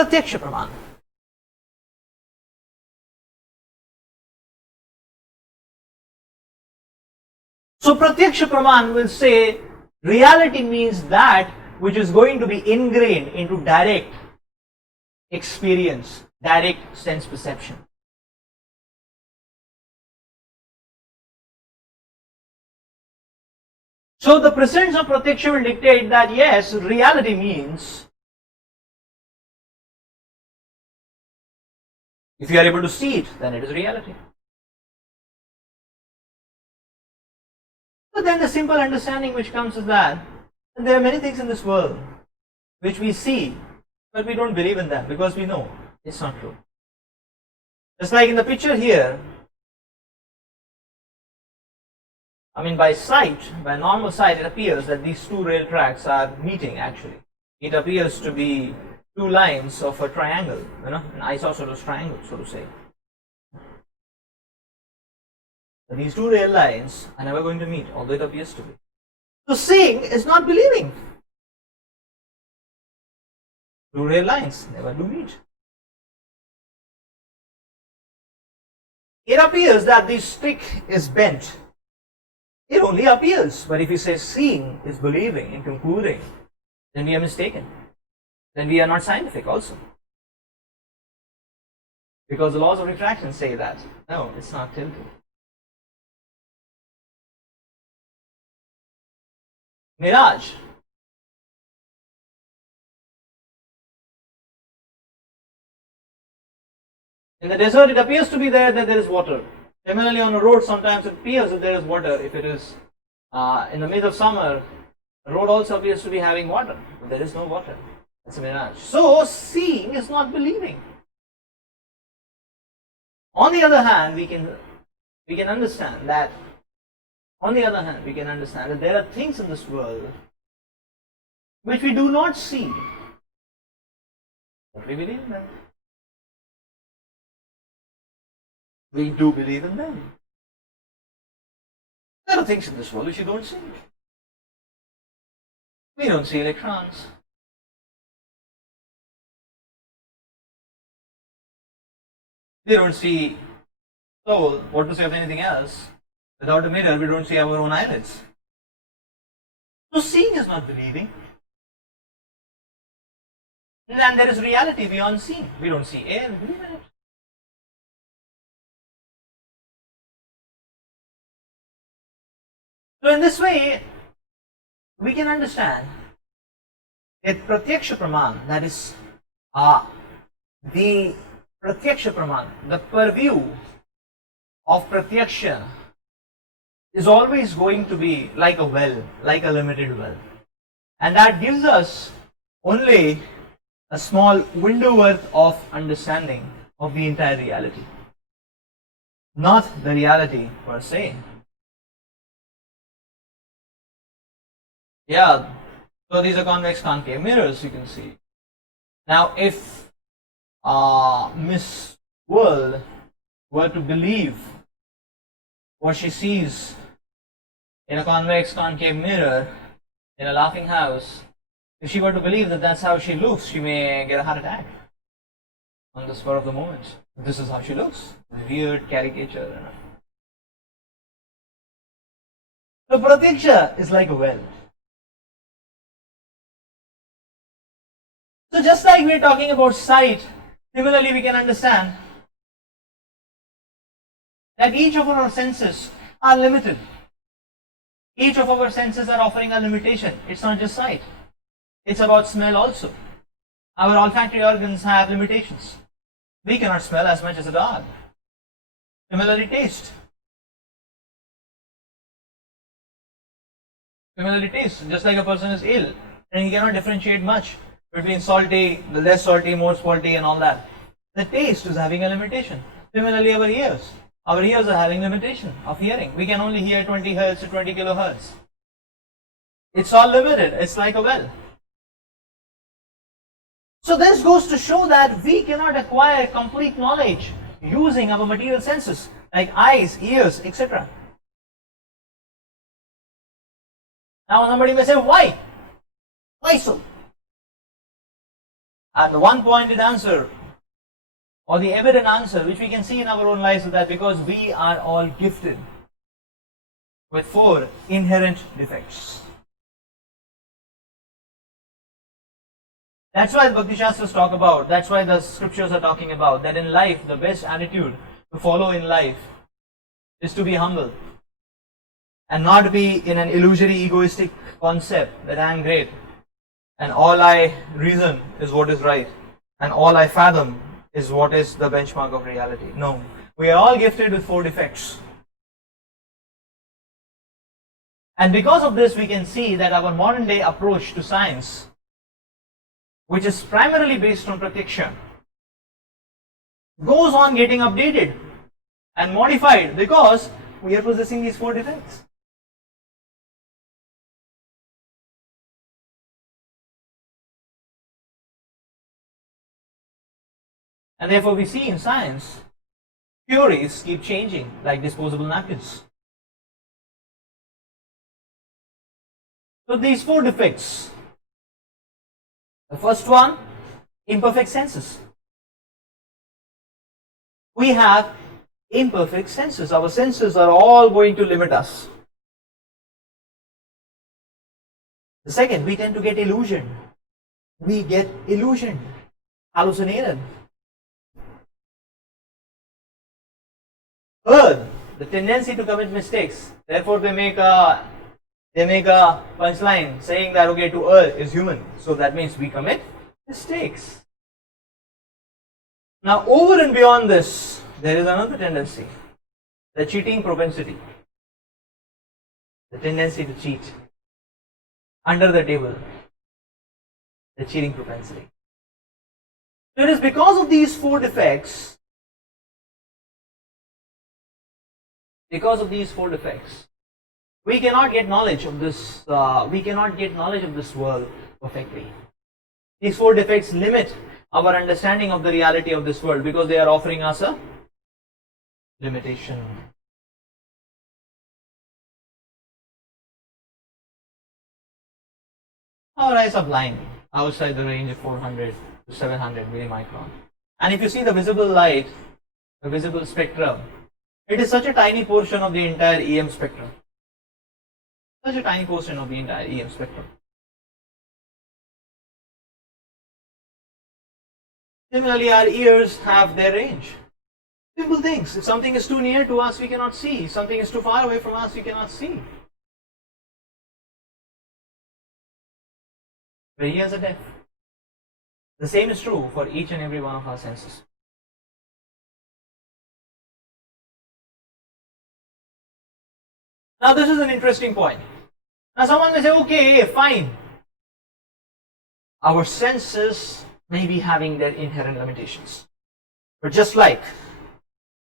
Pratyaksha Praman. So Pratyaksha Praman will say reality means that which is going to be ingrained into direct experience, direct sense perception. So the presence of Pratyaksha will dictate that yes, reality means if you are able to see it, then it is reality. But then the simple understanding which comes is that there are many things in this world which we see, but we don't believe in them because we know it's not true. Just like in the picture here, I mean by sight, by normal sight, it appears that these two rail tracks are meeting actually. It appears to be two lines of a triangle, an isosceles triangle, so to say. But these two rail lines are never going to meet, although it appears to be. So seeing is not believing. Two rail lines never do meet. It appears that the stick is bent. It only appears. But if you say seeing is believing and concluding, then we are mistaken. Then we are not scientific also. Because the laws of refraction say that. No, it's not tilted. Mirage. In the desert, it appears to be there that there is water. Similarly, on a road, sometimes it appears that there is water. If it is in the middle of summer, the road also appears to be having water, but there is no water. It's a mirage. So, seeing is not believing. On the other hand, we can understand that. On the other hand, we can understand that there are things in this world which we do not see, but we believe in them. We do believe in them. There are things in this world which you don't see. We don't see electrons. We don't see soul. What to say of anything else? Without a mirror, we don't see our own eyelids. So seeing is not believing. And there is reality beyond seeing. We don't see air, we believe in it. So in this way, we can understand that Pratyaksha Praman, that is the Pratyaksha Praman, the purview of Pratyaksha is always going to be like a well, like a limited well. And that gives us only a small window worth of understanding of the entire reality, not the reality per se. Yeah, so these are convex concave mirrors you can see. Now if Miss World were to believe what she sees in a convex concave mirror in a laughing house, if she were to believe that that's how she looks, she may get a heart attack on the spur of the moment. This is how she looks. Weird caricature. So Pratyaksha is like a well. So just like we are talking about sight, similarly we can understand that each of our senses are limited. Each of our senses are offering a limitation. It's not just sight. It's about smell also. Our olfactory organs have limitations. We cannot smell as much as a dog. Similarly, taste. Similarly, taste. Just like a person is ill and he cannot differentiate much between salty, the less salty, more salty and all that. The taste is having a limitation. Similarly, our ears. Our ears are having limitation of hearing. We can only hear 20 Hz to 20 kilohertz. It's all limited. It's like a well. So this goes to show that we cannot acquire complete knowledge using our material senses like eyes, ears, etc. Now somebody may say, why? Why so? And the one pointed answer, or the evident answer, which we can see in our own lives, is that because we are all gifted with 4 inherent defects. That's why the Bhakti Shastras talk about, that's why the scriptures are talking about, that in life, the best attitude to follow in life is to be humble and not be in an illusory egoistic concept that I am great and all I reason is what is right and all I fathom is what is the benchmark of reality. No, we are all gifted with 4 defects. And because of this, we can see that our modern day approach to science, which is primarily based on pratyaksha, goes on getting updated and modified because we are possessing these 4 defects. And therefore we see in science, theories keep changing like disposable napkins. So these 4 defects. The first one, imperfect senses. We have imperfect senses. Our senses are all going to limit us. The second, we tend to get illusioned. We get illusioned, hallucinated. Third, the tendency to commit mistakes. Therefore, they make a punchline saying that okay, to err is human. So that means we commit mistakes. Now, over and beyond this, there is another tendency, the cheating propensity, the tendency to cheat under the table, the cheating propensity. So it is because of these 4 defects. Because of these 4 defects, we cannot get knowledge of this. We cannot get knowledge of this world perfectly. These 4 defects limit our understanding of the reality of this world because they are offering us a limitation. Our eyes are blind outside the range of 400 to 700 millimicron. And if you see the visible light, the visible spectrum, it is such a tiny portion of the entire EM spectrum. Such a tiny portion of the entire EM spectrum. Similarly, our ears have their range. Simple things. If something is too near to us, we cannot see. If something is too far away from us, we cannot see. The ears are deaf. The same is true for each and every one of our senses. Now, this is an interesting point. Now, someone may say, okay, fine. Our senses may be having their inherent limitations. But just like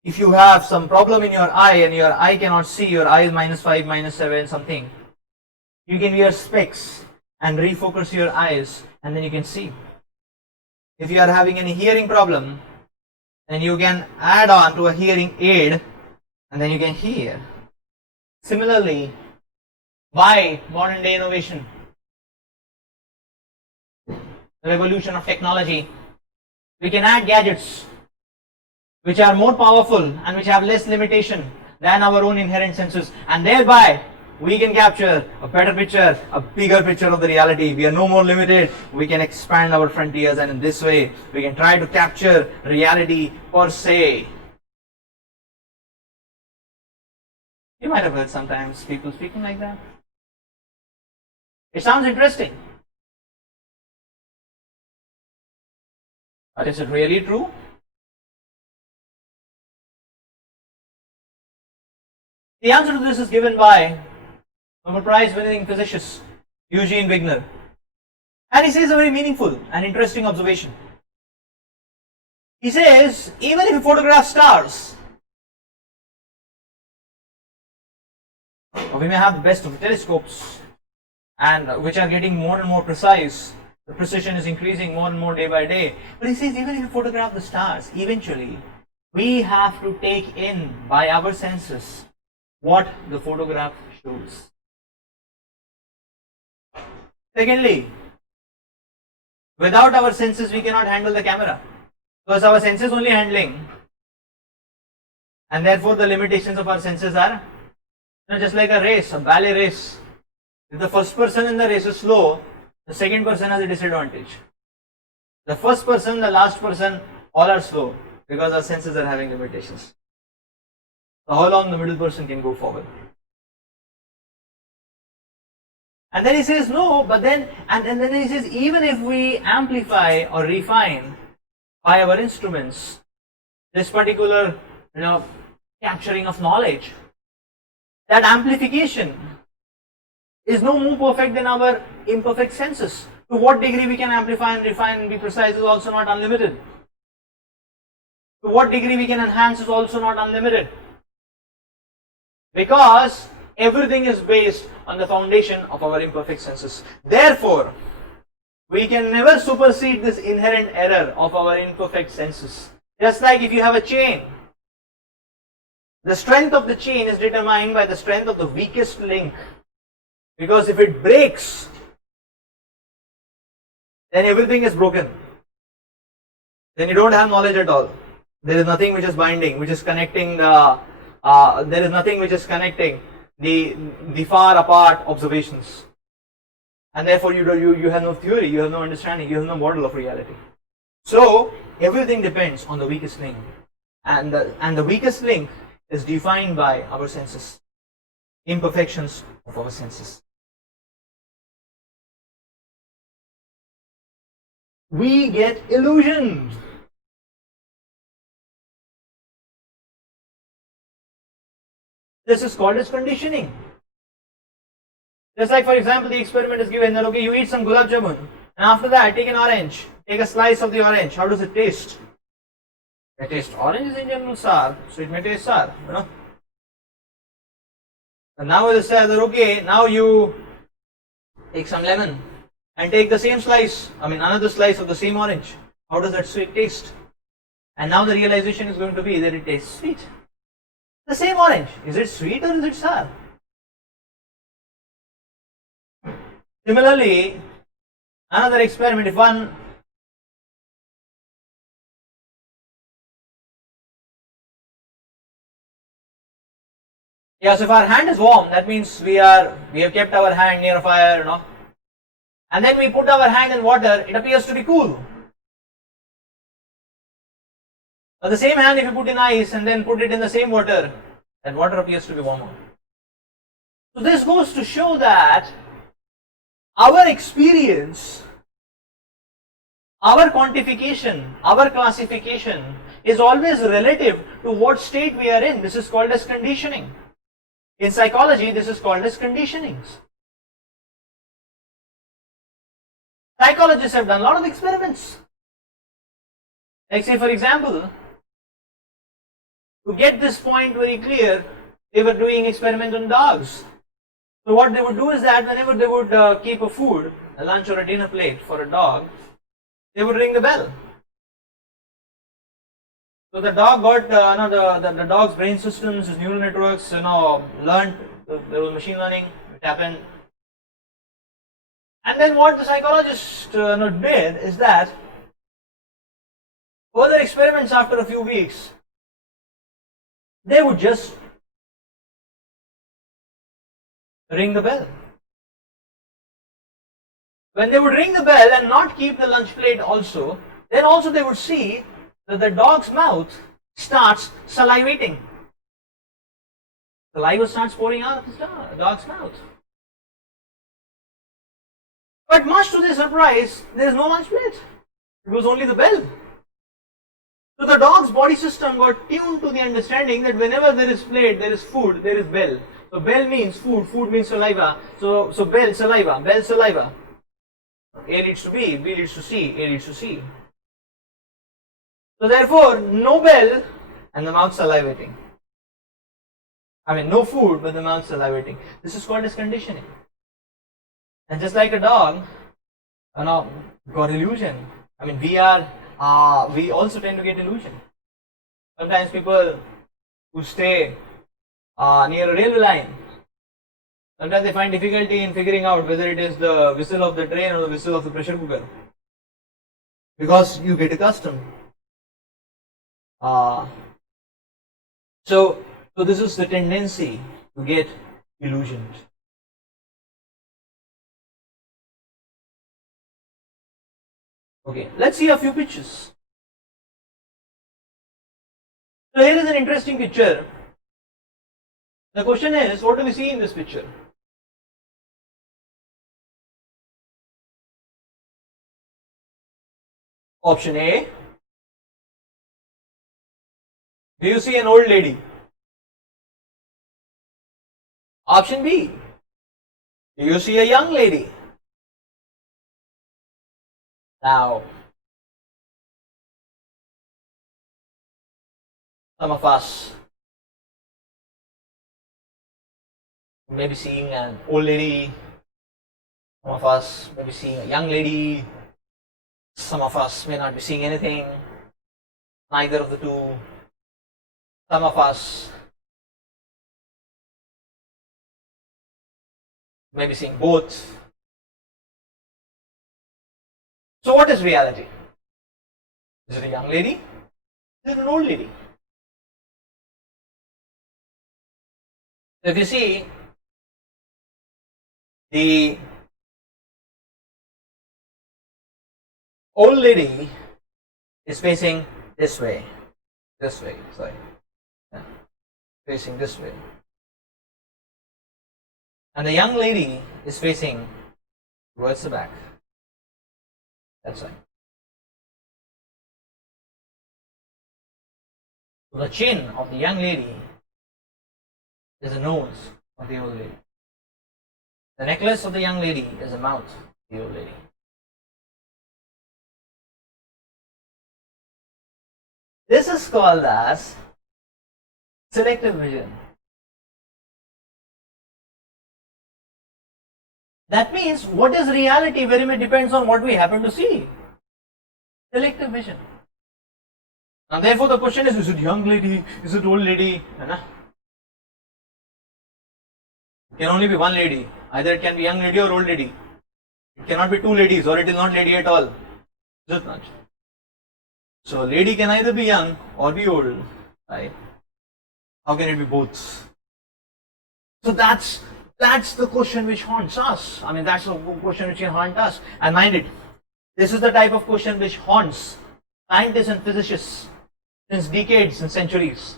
if you have some problem in your eye and your eye cannot see, your eye is -5, -7, something, you can wear specs and refocus your eyes and then you can see. If you are having any hearing problem, then you can add on to a hearing aid and then you can hear. Similarly, by modern day innovation, the revolution of technology, we can add gadgets which are more powerful and which have less limitation than our own inherent senses, and thereby we can capture a better picture, a bigger picture of the reality. We are no more limited. We can expand our frontiers, and in this way we can try to capture reality per se. You might have heard sometimes people speaking like that. It sounds interesting. But is it really true? The answer to this is given by Nobel Prize winning physicist Eugene Wigner. And he says a very meaningful and interesting observation. He says, even if you photograph stars, we may have the best of the telescopes, and which are getting more and more precise. The precision is increasing more and more day by day. But he says, even if you photograph the stars, eventually we have to take in by our senses what the photograph shows. Secondly, Without our senses, we cannot handle the camera, because our senses only handling, and therefore the limitations of our senses are, just like a race, a ballet race. If the first person in the race is slow, the second person has a disadvantage. The first person, the last person, all are slow because our senses are having limitations. So how long the middle person can go forward? And then he says no, but then, and then he says, even if we amplify or refine by our instruments this particular, capturing of knowledge, that amplification is no more perfect than our imperfect senses. To what degree we can amplify and refine and be precise is also not unlimited. To what degree we can enhance is also not unlimited. Because everything is based on the foundation of our imperfect senses. Therefore, we can never supersede this inherent error of our imperfect senses. Just like if you have a chain, the strength of the chain is determined by the strength of the weakest link. Because if it breaks, then everything is broken. Then you don't have knowledge at all. There is nothing which is binding, which is connecting there is nothing which is connecting the far apart observations. And therefore you have no theory, you have no understanding, you have no model of reality. So everything depends on the weakest link. And the weakest link is defined by our senses. Imperfections of our senses. We get illusioned. This is called as conditioning. Just like, for example, the experiment is given that, okay, you eat some gulab jamun, and after that take an orange, take a slice of the orange. How does it taste? It tastes orange is in general sour, so it may taste sour, And now it says that, okay, now you take some lemon and take the same slice, another slice of the same orange. How does that sweet taste? And now the realization is going to be that it tastes sweet. The same orange, is it sweet or is it sour? Similarly, another experiment, if one so if our hand is warm, that means we have kept our hand near a fire, and then we put our hand in water, it appears to be cool. But the same hand, if you put in ice and then put it in the same water, that water appears to be warmer. So this goes to show that our experience, our quantification, our classification is always relative to what state we are in. This is called as conditioning. In psychology, this is called as conditionings. Psychologists have done a lot of experiments. Like, say, for example, to get this point very clear, they were doing experiments on dogs. So what they would do is that whenever they would keep a food, a lunch or a dinner plate for a dog, they would ring the bell. So the dog got, the dog's brain systems, his neural networks, learned, there was machine learning, it happened. And then what the psychologist did is that further experiments after a few weeks, they would just ring the bell. When they would ring the bell and not keep the lunch plate also, then also they would see that the dog's mouth starts salivating. Saliva starts pouring out of the dog's mouth. But much to their surprise, there is no lunch plate. It was only the bell. So the dog's body system got tuned to the understanding that whenever there is plate, there is food, there is bell. So bell means food, food means saliva. So bell, saliva, bell, saliva. A leads to B, B leads to C, A leads to C. So therefore, no bell and the mouth salivating. No food but the mouth salivating. This is called as conditioning. And just like a dog, got illusion. We also tend to get illusion. Sometimes people who stay near a railway line, sometimes they find difficulty in figuring out whether it is the whistle of the train or the whistle of the pressure cooker. because you get accustomed. So this is the tendency to get illusioned. Okay, let's see a few pictures. So here is an interesting picture. The question is, what do we see in this picture? Option A. Do you see an old lady? Option B. Do you see a young lady? Now, some of us may be seeing an old lady, some of us may be seeing a young lady, some of us may not be seeing anything, neither of the two. Some of us may be seeing both. So what is reality? Is it a young lady? Is it an old lady? If you see, the old lady is facing this way, sorry, facing this way. And the young lady is facing towards the back. That's right. So the chin of the young lady is the nose of the old lady. The necklace of the young lady is the mouth of the old lady. This is called as selective vision. That means what is reality very much depends on what we happen to see. Selective vision. And therefore the question is it young lady, is it old lady? It can only be one lady. Either it can be young lady or old lady. It cannot be two ladies, or it is not lady at all. Is it not? So lady can either be young or be old, right? How can it be both? So that's the question which haunts us. I mean, that's the question which can haunt us. And mind it, this is the type of question which haunts scientists and physicists since decades and centuries.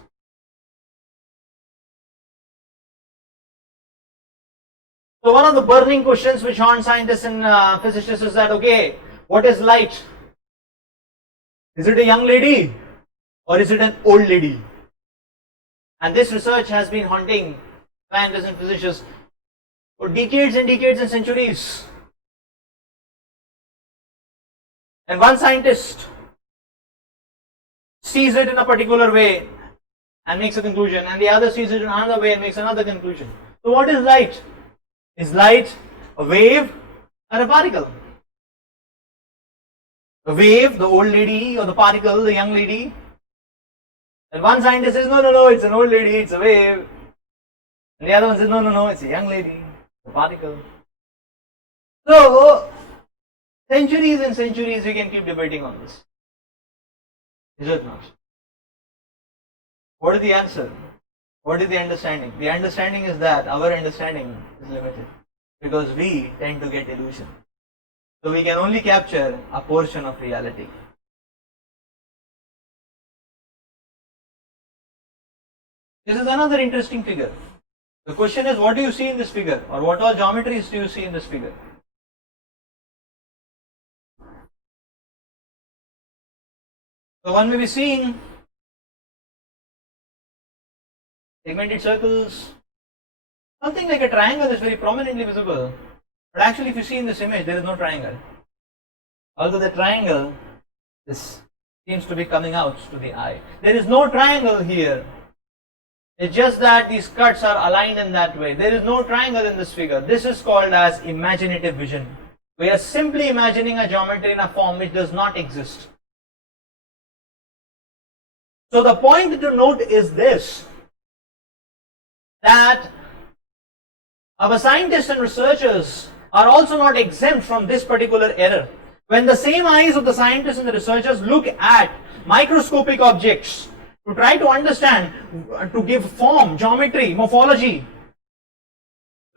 So one of the burning questions which haunt scientists and physicists is that, okay, what is light? Is it a young lady or is it an old lady? And this research has been haunting scientists and physicists for decades and decades and centuries. And one scientist sees it in a particular way and makes a conclusion, and the other sees it in another way and makes another conclusion. So what is light? Is light a wave or a particle? The wave, the old lady, or the particle, the young lady? And one scientist says, no, it's an old lady, it's a wave. And the other one says, no, it's a young lady, a particle. So, centuries and centuries we can keep debating on this. Is it not? What is the answer? What is the understanding? The understanding is that our understanding is limited because we tend to get illusion. So we can only capture a portion of reality. This is another interesting figure. The question is, what do you see in this figure, or what all geometries do you see in this figure? So one may be seeing segmented circles. Something like a triangle is very prominently visible, but actually if you see in this image, there is no triangle. Although the triangle seems to be coming out to the eye. There is no triangle here. It's just that these cuts are aligned in that way. There is no triangle in this figure. This is called as imaginative vision. We are simply imagining a geometry in a form which does not exist. So the point to note is this, that our scientists and researchers are also not exempt from this particular error. When the same eyes of the scientists and the researchers look at microscopic objects to try to understand, to give form, geometry, morphology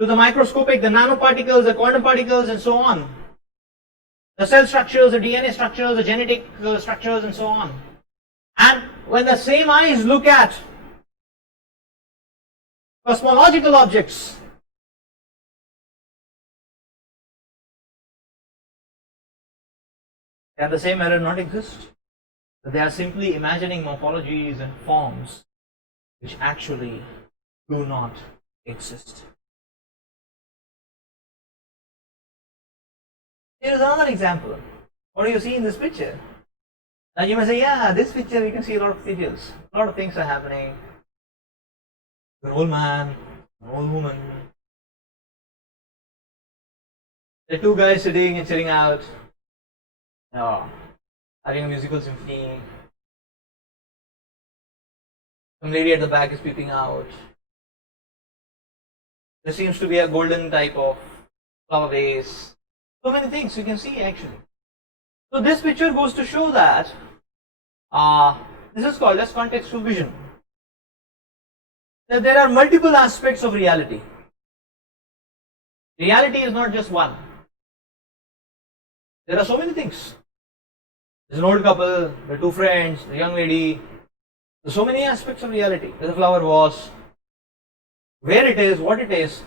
to the microscopic, the nanoparticles, the quantum particles, and so on, the cell structures, the DNA structures, the genetic structures, and so on. And when the same eyes look at cosmological objects, can the same error not exist? That they are simply imagining morphologies and forms which actually do not exist. Here is another example. What do you see in this picture? Now you may say, yeah, this picture you can see a lot of figures, a lot of things are happening. An old man, an old woman. The two guys sitting and chilling out, having a musical symphony. Some lady at the back is peeping out. There seems to be a golden type of flower vase. So many things you can see actually. So this picture goes to show that this is called as contextual vision. That there are multiple aspects of reality. Reality is not just one. There are so many things. There's an old couple, there are two friends, a young lady. There's so many aspects of reality. There's a flower vase, where it is, what it is.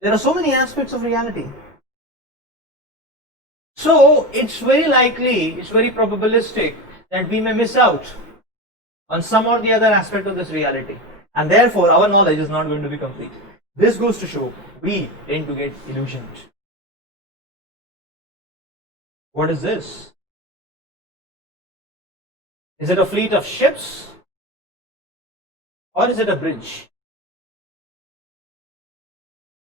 There are so many aspects of reality. So it's very likely, it's very probabilistic that we may miss out on some or the other aspect of this reality. And therefore our knowledge is not going to be complete. This goes to show we tend to get illusioned. What is this? Is it a fleet of ships? Or is it a bridge?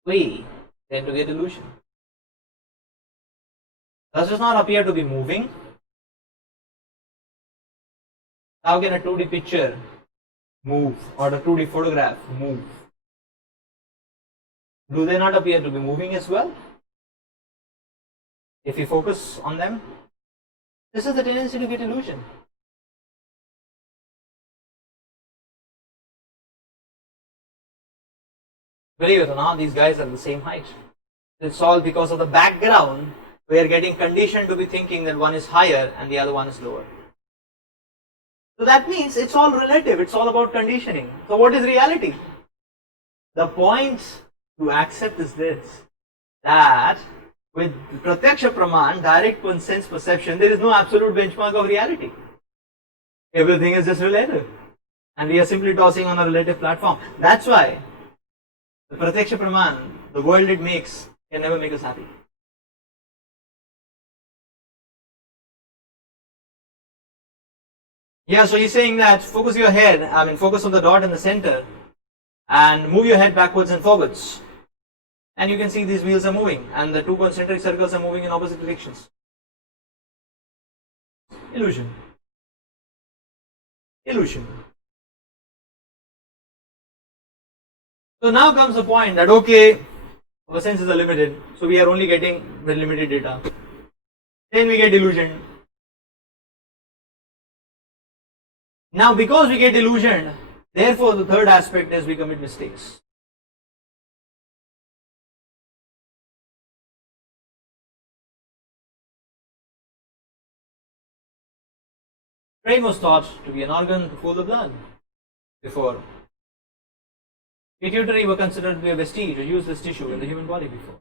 We tend to get illusion. Does this not appear to be moving? How can a 2D picture move or a 2D photograph move? Do they not appear to be moving as well? If you focus on them, this is the tendency to get illusion. Believe it or not, these guys are the same height. It's all because of the background. We are getting conditioned to be thinking that one is higher and the other one is lower. So that means it's all relative, it's all about conditioning. So what is reality? The point to accept is this, that with Pratyaksha Praman, direct sense perception, there is no absolute benchmark of reality. Everything is just relative. And we are simply tossing on a relative platform. That's why the Pratyaksha Praman, the world it makes, can never make us happy. Yeah, so he's saying that focus your head, focus on the dot in the center and move your head backwards and forwards. And you can see these wheels are moving and the two concentric circles are moving in opposite directions. Illusion. Illusion. So now comes the point that okay, our senses are limited, so we are only getting very limited data. Then we get illusioned. Now because we get illusioned, therefore the third aspect is we commit mistakes. Brain was thought to be an organ to cool the blood before. Pituitary were considered to be a vestige or useless tissue in the human body before.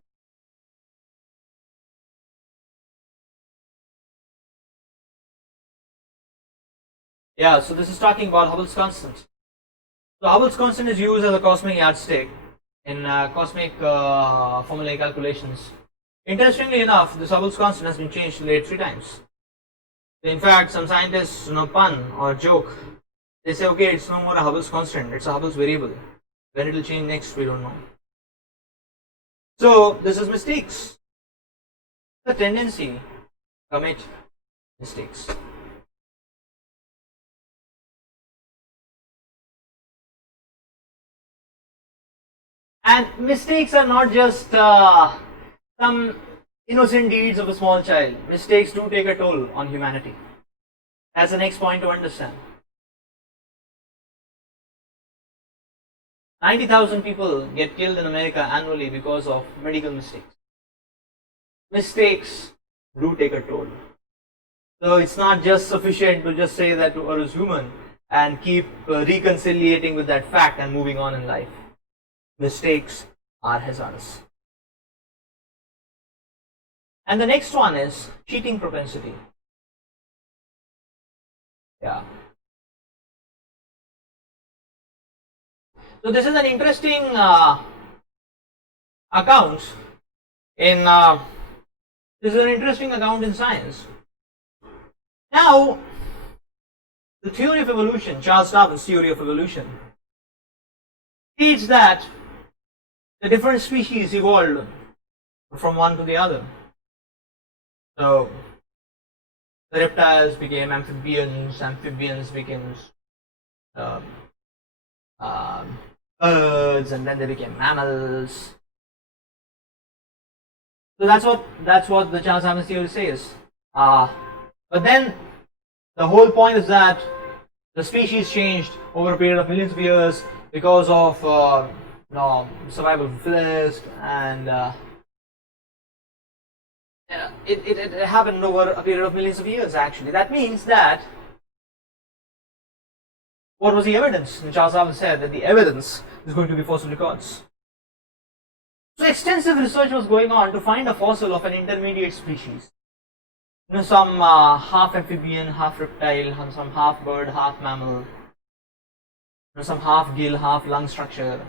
Yeah, so this is talking about Hubble's constant. So Hubble's constant is used as a cosmic yardstick in cosmic formulae calculations. Interestingly enough, this Hubble's constant has been changed to 3 times. In fact, some scientists, pun or joke, they say, okay, it's no more a Hubble's constant, it's a Hubble's variable. When it will change next, we don't know. So this is mistakes. The tendency to commit mistakes. And mistakes are not just some innocent deeds of a small child. Mistakes do take a toll on humanity. That's the next point to understand. 90,000 people get killed in America annually because of medical mistakes. Mistakes do take a toll. So it's not just sufficient to just say that you are human and keep reconciliating with that fact and moving on in life. Mistakes are hazardous. And the next one is cheating propensity. Yeah. So this is an interesting account in science. Now, the theory of evolution, Charles Darwin's theory of evolution, teaches that the different species evolved from one to the other. So the reptiles became amphibians, amphibians became birds, and then they became mammals. So that's what the Charles Darwin theory says. But then the whole point is that the species changed over a period of millions of years because of survival of the fittest, and it happened over a period of millions of years. Actually, that means that what was the evidence? And Charles Darwin said that the evidence is going to be fossil records. So extensive research was going on to find a fossil of an intermediate species. Some half amphibian, half reptile, some half bird, half mammal, some half gill, half lung structure.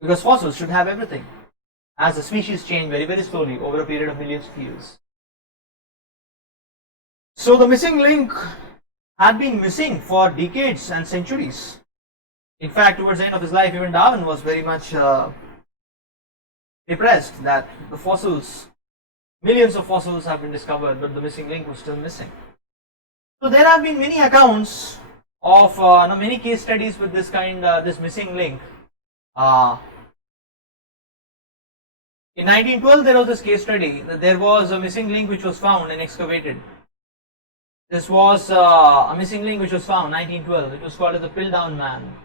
Because fossils should have everything, as the species change very, very slowly over a period of millions of years. So the missing link had been missing for decades and centuries. In fact, towards the end of his life, even Darwin was very much depressed that the fossils, millions of fossils have been discovered, but the missing link was still missing. So there have been many accounts of many case studies with this this missing link. In 1912, there was this case study that there was a missing link which was found and excavated. This was a missing link which was found 1912. It was called as the Piltdown Man.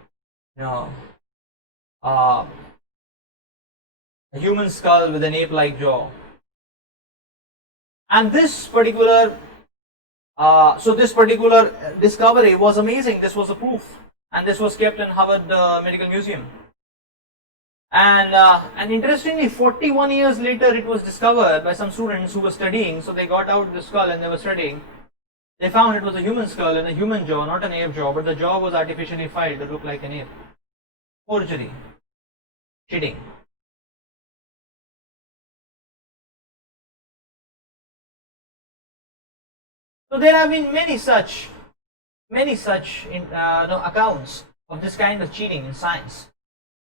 A human skull with an ape-like jaw. And this particular discovery was amazing. This was a proof, and this was kept in Harvard Medical Museum. And interestingly, 41 years later, it was discovered by some students who were studying. So they got out the skull and they were studying. They found it was a human skull and a human jaw, not an ape jaw, but the jaw was artificially filed to look like an ape. Forgery, cheating. So there have been many such accounts of this kind of cheating in science.